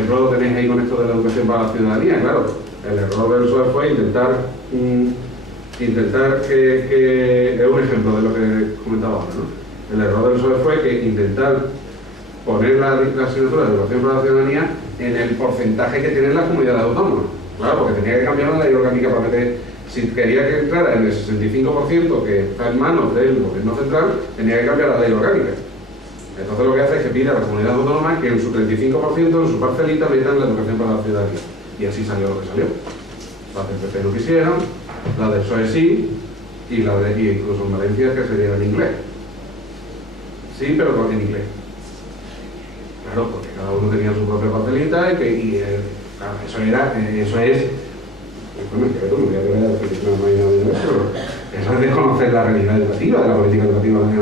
ejemplo lo tenéis ahí con esto de la educación para la ciudadanía. Claro, el error del PSOE fue intentar que es un ejemplo de lo que comentaba ahora, ¿no? El error del PSOE fue que intentar poner la asignatura de educación para la ciudadanía en el porcentaje que tienen las comunidades autónomas. Claro, porque tenía que cambiar la ley orgánica para meter, si quería que entrara en el 65% que está en manos del gobierno central, tenía que cambiar la ley orgánica. Entonces lo que hace es que pide a las comunidades autónomas que en su 35%, en su parcelita, metan la educación para la ciudadanía. Y así salió lo que salió. Las del PP no quisieron, la del PSOE sí, y la de incluso en Valencia que se diera en inglés. Sí, pero en inglés. Claro, porque cada uno tenía su propia parcelita claro, eso es bueno, que tú me voy a ver que no hay nada de eso, pero eso es desconocer la realidad educativa, de la política educativa en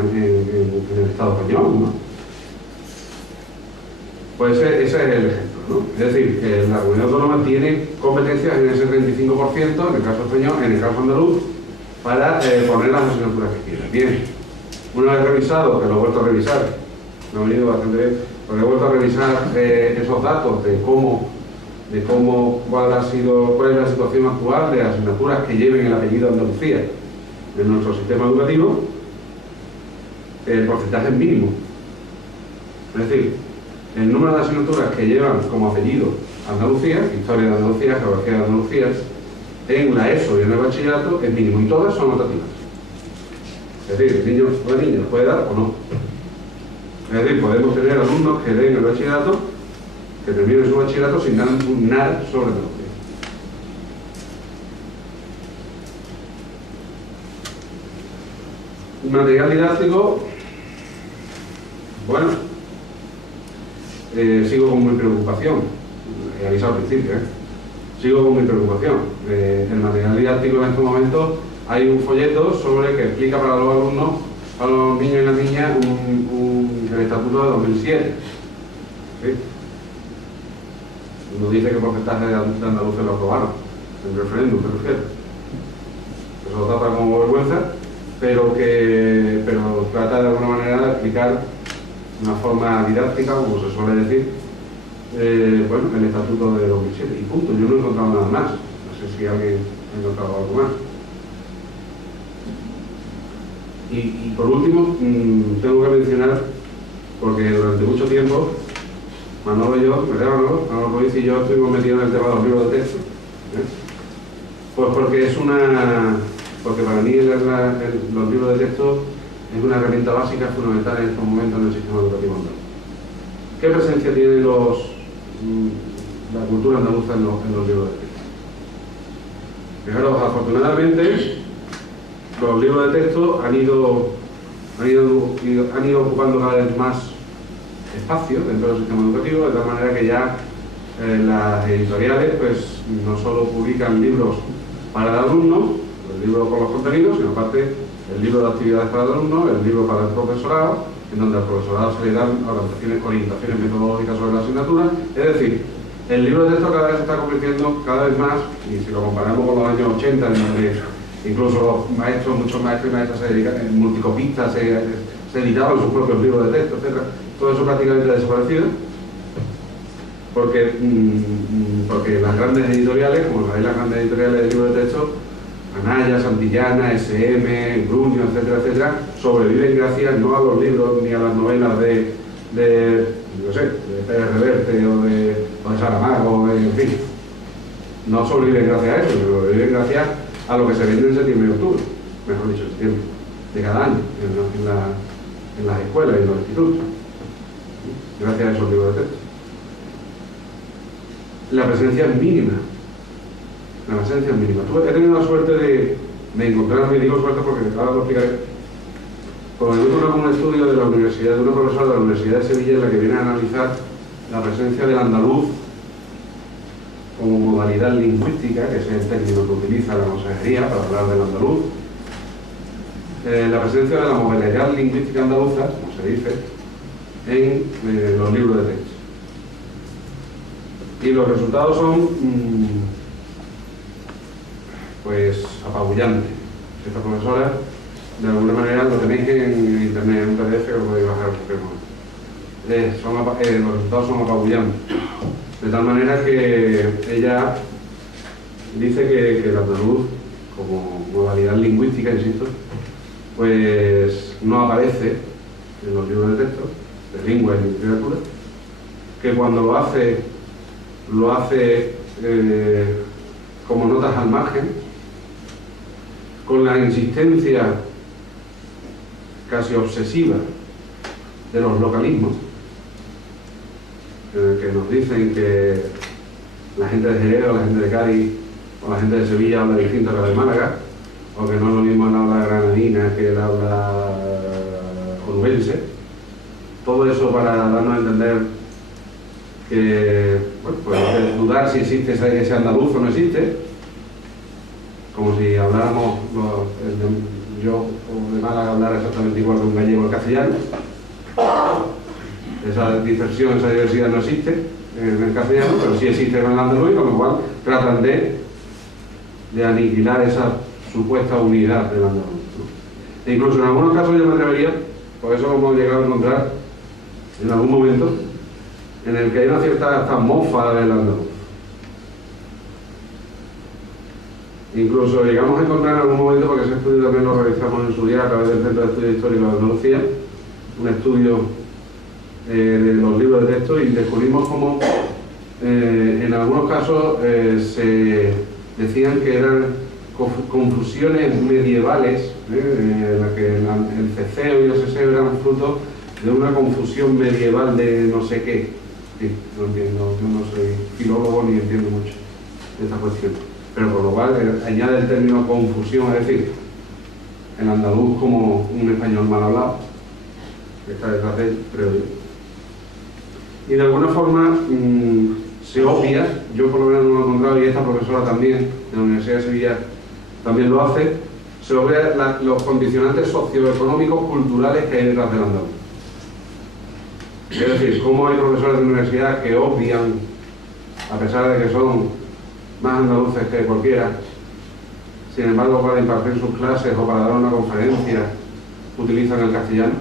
el Estado español, ¿no? Pues ese es el ejemplo, ¿no? Es decir, que la comunidad autónoma tiene competencias en ese 35%, en el caso español, en el caso andaluz, para poner las asignaturas que quieran. Bien, una vez revisado, que lo he vuelto a revisar, me ha venido bastante bien, porque he vuelto a revisar esos datos de cuál es la situación actual de asignaturas que lleven el apellido Andalucía en nuestro sistema educativo. El porcentaje es mínimo. Es decir, el número de asignaturas que llevan como apellido Andalucía, Historia de Andalucía, Geografía de Andalucía, en la ESO y en el bachillerato es mínimo, y todas son optativas. Es decir, el niño o la niña puede dar o no. Es decir, podemos tener alumnos que den el bachillerato, que terminen su bachillerato sin dar nada sobre Andalucía. Material didáctico, bueno, sigo con mi preocupación, he avisado al principio, sigo con mi preocupación. El material didáctico en este momento hay un folleto sobre que explica para los alumnos, para los niños y las niñas, el estatuto de 2007. ¿Sí? Nos dice qué porcentaje de andaluces lo aprobaron, en el referéndum, me refiero. Eso lo trata como vergüenza, pero trata de alguna manera de explicar de una forma didáctica, como se suele decir, bueno, el estatuto de 2007, y punto. Yo no he encontrado nada más. No sé si alguien ha encontrado algo más. Y por último, tengo que mencionar, porque durante mucho tiempo Manolo y yo, ¿verdad, Manolo? Manolo Ruiz y yo estuvimos metidos en el tema de los libros de texto. Pues porque para mí los libros de texto es una herramienta básica fundamental en estos momentos en el sistema educativo andaluz. ¿Qué presencia tiene la cultura andaluza en los libros de texto? Fijaros, afortunadamente, los libros de texto han ido ocupando cada vez más espacio dentro del sistema educativo, de tal manera que ya las editoriales pues no solo publican libros para el alumno, el libro con los contenidos, sino aparte el libro de actividades para el alumno, el libro para el profesorado, en donde al profesorado se le dan orientaciones metodológicas sobre la asignatura. Es decir, el libro de texto cada vez se está convirtiendo cada vez más, y si lo comparamos con los años 80, en donde incluso muchos maestros y maestras se dedican, multicopistas, se editaban sus propios libros de texto, etc. Todo eso prácticamente ha desaparecido, porque las grandes editoriales, como sabéis, las grandes editoriales de libros de texto, Anaya, Santillana, SM, Gruño, etcétera, etcétera, sobreviven gracias no a los libros ni a las novelas de Pérez Reverte o de Saramago, en fin. No sobreviven gracias a eso, sino sobreviven gracias a lo que se vende en septiembre y octubre, mejor dicho, en septiembre, de cada año, en las escuelas y en los institutos, gracias a esos libros de texto. La presencia es mínima. La presencia es mínima. He tenido la suerte de encontrarme, y digo suerte porque ahora lo explicaré, con un estudio de la universidad, de una profesora de la Universidad de Sevilla, en la que viene a analizar la presencia del andaluz como modalidad lingüística, que es el término que utiliza la consejería para hablar del andaluz, la presencia de la modalidad lingüística andaluza, como se dice, en los libros de texto. Y los resultados son pues apabullantes. Esta profesora, de alguna manera, lo tenéis en internet, en un PDF que lo podéis bajar en cualquier momento. Los resultados son apabullantes. De tal manera que ella dice que el andaluz, como modalidad lingüística, insisto, pues no aparece en los libros de texto, de lengua y literatura, que cuando lo hace como notas al margen, con la insistencia casi obsesiva de los localismos, que nos dicen que la gente de Jerez o la gente de Cádiz o la gente de Sevilla habla distinto a la de Málaga, o que no es lo mismo el habla granadina que el habla onubense. Todo eso para darnos a entender que, bueno, pues dudar si existe ese andaluz o no existe, como si habláramos, yo de Málaga hablara exactamente igual que un gallego el castellano. Esa dispersión, esa diversidad no existe en el castellano, pero sí existe con el andaluz, con lo cual tratan de aniquilar esa supuesta unidad del andaluz, ¿no? E incluso en algunos casos yo me atrevería, por eso hemos llegado a encontrar en algún momento en el que hay una cierta hasta mofa del andaluz. Incluso llegamos a encontrar en algún momento, porque ese estudio también lo realizamos en su día a través del Centro de Estudios Históricos de Andalucía, un estudio de los libros de texto, y descubrimos cómo en algunos casos se decían que eran confusiones medievales, en la que el ceceo y el seseo eran fruto de una confusión medieval de no sé qué. Sí, no entiendo, yo no soy filólogo ni entiendo mucho de esta cuestión. Pero por lo cual añade el término confusión, es decir, el andaluz como un español mal hablado, que está detrás de él, creo yo. Y de alguna forma se obvia, yo por lo menos no lo he encontrado, y esta profesora también, de la Universidad de Sevilla, también lo hace, se obvia los condicionantes socioeconómicos culturales que hay detrás del andaluz. Es decir, cómo hay profesores de universidad que obvian, a pesar de que son más andaluces que cualquiera, sin embargo para impartir sus clases o para dar una conferencia utilizan el castellano.